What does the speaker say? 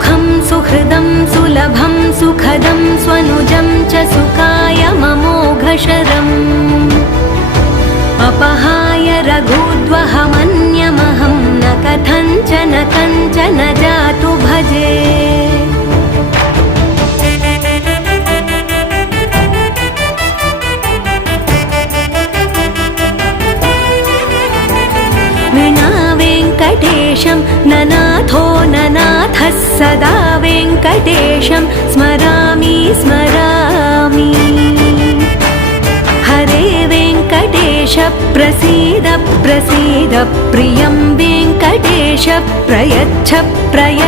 सुखं सुहृदं सुलभं सुखदं स्वनुजं च सुखाय ममोघशरम् अपहाय रघुद्वहमन्यमहं न कथञ्चन कञ्चन जातु भजे। वेङ्कटेशं ननाथो ननाथः सदा वेङ्कटेशं स्मरामि स्मरामि। हरे वेङ्कटेश प्रसीद प्रसीद प्रियं वेङ्कटेश प्रयच्छ प्रयच्छ।